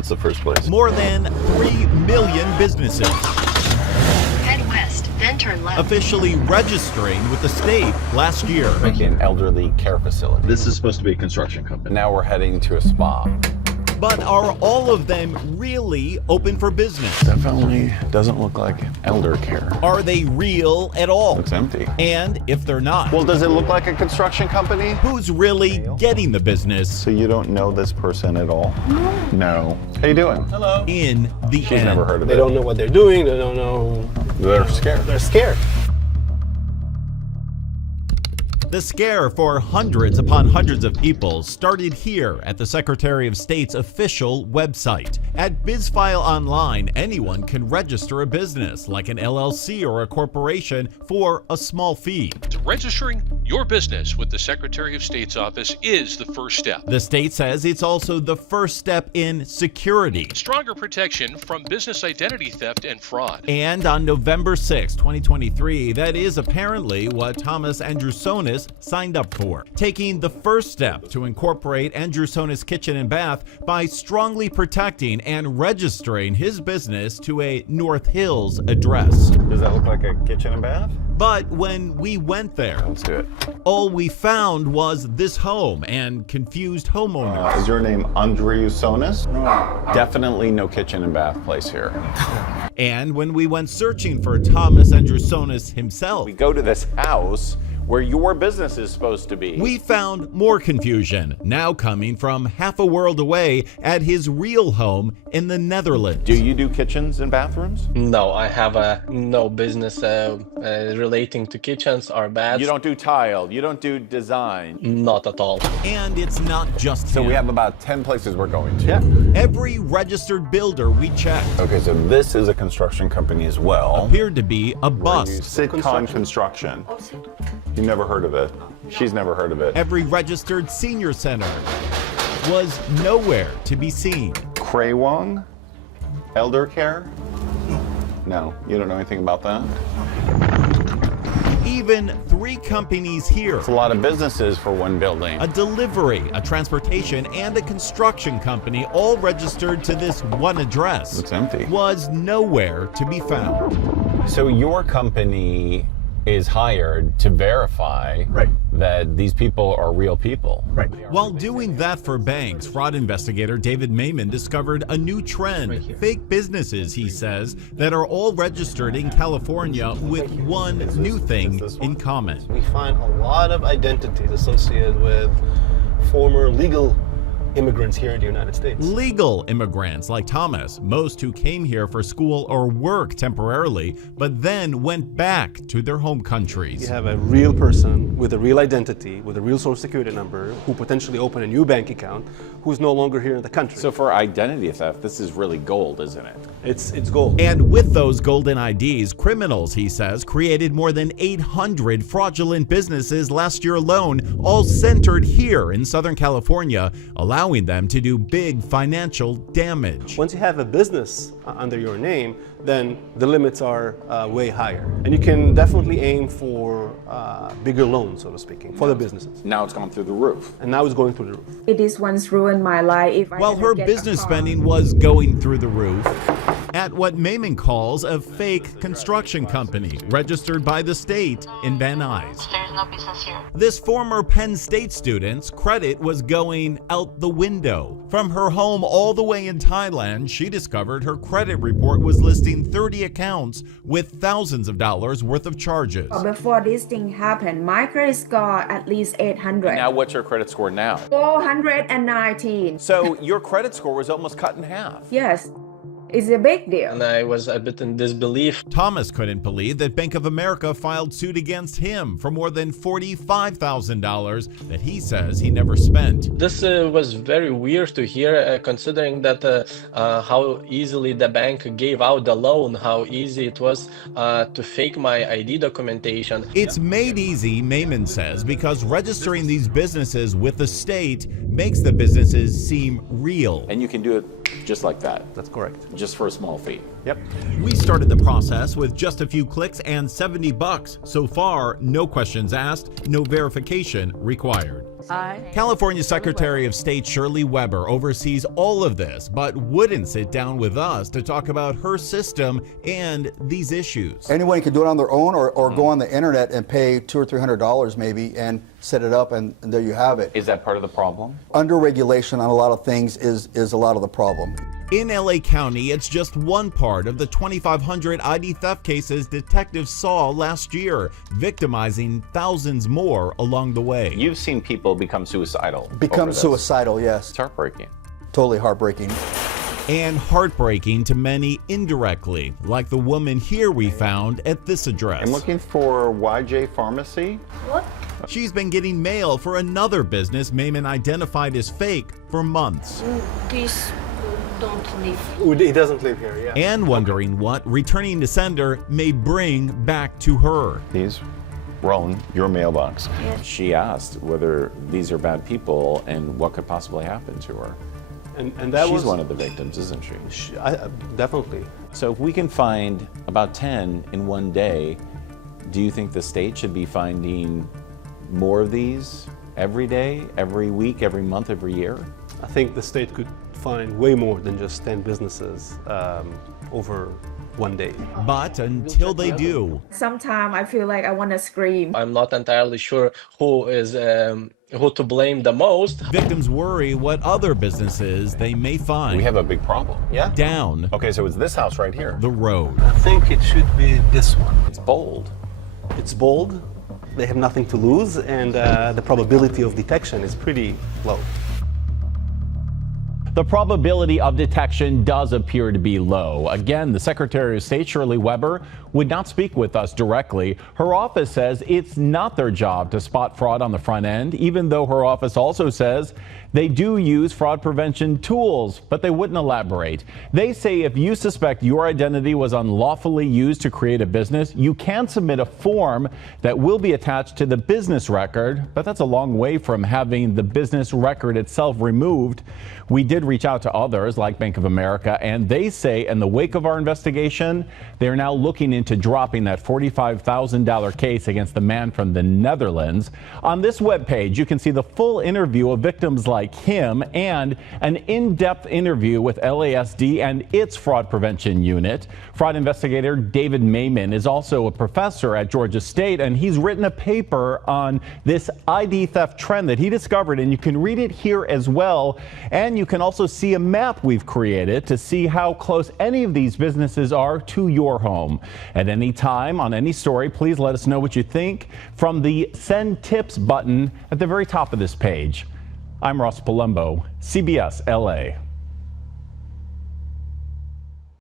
What's the first place? More than 3 million businesses Head west, then turn left. officially registering with the state last year. An elderly care facility. This is supposed to be a construction company. Now we're heading to a spa. But are all of them really open for business? Definitely doesn't look like elder care. Are they real at all? It's empty. And if they're not, Well, does it look like a construction company? who's really getting the business So you don't know this person at all? No. How you doing? Hello. in the She's end? never heard of They it. don't know what they're doing. They don't know. They're scared. They're scared. The scare for hundreds upon hundreds of people started here at the Secretary of State's official website. At BizFile Online, anyone can register a business, like an LLC or a corporation, for a small fee. Registering your business with the Secretary of State's office is the first step. The state says it's also the first step in security. Stronger protection from business identity theft and fraud. And on November 6, 2023, that is apparently what Thomas Andrusonis signed up for, taking the first step to incorporate Andrusonis Kitchen and Bath by strongly protecting and registering his business to a North Hills address. Does that look like a kitchen and bath? But when we went there, Let's do it. all we found was this home and confused homeowners. Is your name Andriusonis? Definitely no kitchen and bath place here. And when we went searching for Thomas Andrusonis himself, We go to this house where your business is supposed to be. we found more confusion, now coming from half a world away at his real home in the Netherlands. Do you do kitchens and bathrooms? No, I have no business relating to kitchens or baths. You don't do tile, you don't do design. Not at all. And it's not just So him. we have about 10 places we're going to. Yeah. Every registered builder we checked Okay, so this is a construction company as well. appeared to be a bust. Sitcon Construction. You never heard of it. She's never heard of it. Every registered senior center was nowhere to be seen. Kraewong? Elder Care? No, you don't know anything about that? Even 3 companies here, It's a lot of businesses for one building. a delivery, a transportation, and a construction company, all registered to this one address, It's empty. was nowhere to be found. So your company is hired to verify that these people are real people. Right. While doing that for banks, fraud investigator David Mayman discovered a new trend. Fake businesses, he says, that are all registered in California with one new thing in common. We find a lot of identities associated with former legal immigrants here in the United States. Legal immigrants like Thomas, most who came here for school or work temporarily, but then went back to their home You countries. have a real person with a real identity, with a real social security number, who potentially opened a new bank account, who's no longer here in the country. So for identity theft, this is really gold, isn't it? it's gold. And with those golden IDs, criminals, he says, created more than 800 fraudulent businesses last year alone, all centered here in Southern California, allowing them to do big financial damage. Once you have a business under your name, then the limits are way higher. And you can definitely aim for bigger loans, so to speak, for the businesses. Now it's gone through the roof. And now it's going through the roof. It is once ruined my life. If I While never her get a business car. spending was going through the roof, at what Mayman calls a fake construction company registered by the state in Van Nuys. There's no business here. This former Penn State student's credit was going out the window. From her home all the way in Thailand, she discovered her credit report was listing 30 accounts with thousands of dollars worth of charges. Before this thing happened, my credit score at least 800. Now what's your credit score now? 419. So your credit score was almost cut in half. Yes, it's a big deal. And I was a bit in disbelief. Thomas couldn't believe that Bank of America filed suit against him for more than $45,000 that he says he never spent. This was very weird to hear, considering that how easily the bank gave out the loan, how easy it was to fake my ID documentation. It's made easy, Mayman says, because registering these businesses with the state makes the businesses seem real. And you can do it just like that, That's correct. just for a small fee. Yep. We started the process with just a few clicks and $70. So far, no questions asked, no verification required. California Secretary of State Shirley Weber oversees all of this, but wouldn't sit down with us to talk about her system and these issues. Anyone can do it on their own or go on the internet and pay $200 or $300 maybe and set it up, and there you have it. Is that part of the problem? Under regulation on a lot of things is a lot of the problem. In LA County, it's just one part of the 2,500 ID theft cases detectives saw last year, victimizing thousands more along the way. You've seen people become suicidal. Become suicidal, yes. It's heartbreaking. Totally heartbreaking. And heartbreaking to many indirectly, like the woman here we found at this address. I'm looking for YJ Pharmacy. She's been getting mail for another business Mayman identified as fake for months. Please don't live. He doesn't live here, yeah. And wondering what returning to sender may bring back to her. He's Roan, your mailbox. She asked whether these are bad people and what could possibly happen to her. And that She's one of the victims, isn't she? Definitely. So if we can find about 10 in one day, do you think the state should be finding more of these every day, every week, every month, every year? I think the state could find way more than just 10 businesses over one day. But until they do, Sometimes I feel like I want to scream. I'm not entirely sure who to blame the most. victims worry what other businesses they may find We have a big problem. Yeah? down Okay, so it's this house right here. the road. I think it should be this one. It's bold. It's bold, they have nothing to lose, and the probability of detection is pretty low. The probability of detection does appear to be low. Again, the Secretary of State, Shirley Weber, would not speak with us directly. Her office says it's not their job to spot fraud on the front end, even though her office also says they do use fraud prevention tools, but they wouldn't elaborate. They say if you suspect your identity was unlawfully used to create a business, you can submit a form that will be attached to the business record, but that's a long way from having the business record itself removed. We did reach out to others like Bank of America, and they say in the wake of our investigation, they're now looking into dropping that $45,000 case against the man from the Netherlands. On this webpage, you can see the full interview of victims like him and an in-depth interview with LASD and its fraud prevention unit. Fraud investigator David Mayman is also a professor at Georgia State, and he's written a paper on this ID theft trend that he discovered, and you can read it here as well. And you can also see a map we've created to see how close any of these businesses are to your home. At any time on any story, please let us know what you think from the Send Tips button at the very top of this page. I'm Ross Palumbo, CBS LA.